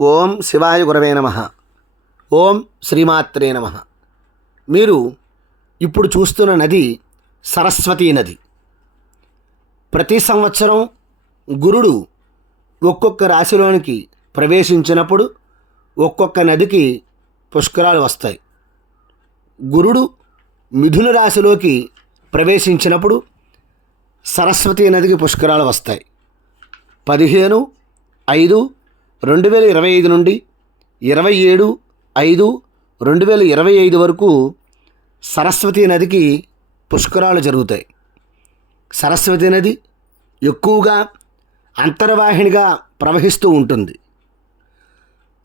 ఓం శివాయ గురవే నమః. ఓం శ్రీమాత్రే నమః. మీరు ఇప్పుడు చూస్తున్న నది సరస్వతీ నది. ప్రతి సంవత్సరం గురుడు ఒక్కొక్క రాశిలోనికి ప్రవేశించినప్పుడు ఒక్కొక్క నదికి పుష్కరాలు వస్తాయి. గురుడు మిథున రాశిలోకి ప్రవేశించినప్పుడు సరస్వతీ నదికి పుష్కరాలు వస్తాయి. 15/5/2025 నుండి 27/5/2025 వరకు సరస్వతీ నదికి పుష్కరాలు జరుగుతాయి. సరస్వతీ నది ఎక్కువగా అంతర్వాహినిగా ప్రవహిస్తూ ఉంటుంది.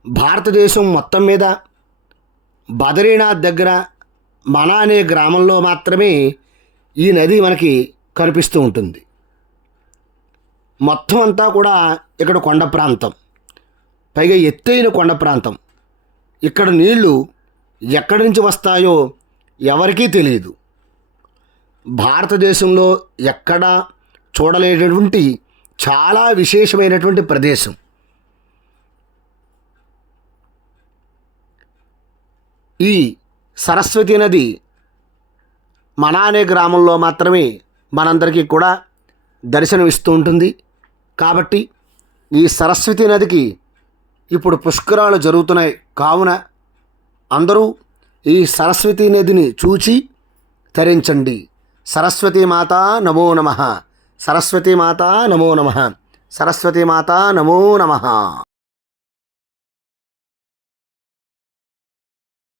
భారతదేశం మొత్తం మీద బదరీనాథ్ దగ్గర మన అనే గ్రామంలో మాత్రమే ఈ నది మనకి కనిపిస్తూ ఉంటుంది. మొత్తం అంతా కూడా ఇక్కడ కొండ ప్రాంతం, పైగా ఎత్తైన కొండ ప్రాంతం. ఇక్కడ నీళ్లు ఎక్కడి నుంచి వస్తాయో ఎవరికీ తెలియదు. భారతదేశంలో ఎక్కడా చూడలేనటువంటి చాలా విశేషమైనటువంటి ప్రదేశం. ఈ సరస్వతీ నది మన అనే గ్రామంలో మాత్రమే మనందరికీ కూడా దర్శనమిస్తూ ఉంటుంది. కాబట్టి ఈ సరస్వతీ నదికి ఇప్పుడు పుష్కరాలు జరుగుతున్నాయి. కావున అందరూ ఈ సరస్వతీ నదిని చూచి తరించండి. సరస్వతీ మాత నమో నమః. సరస్వతీ మాత నమో నమః. సరస్వతీ మాత నమో నమః.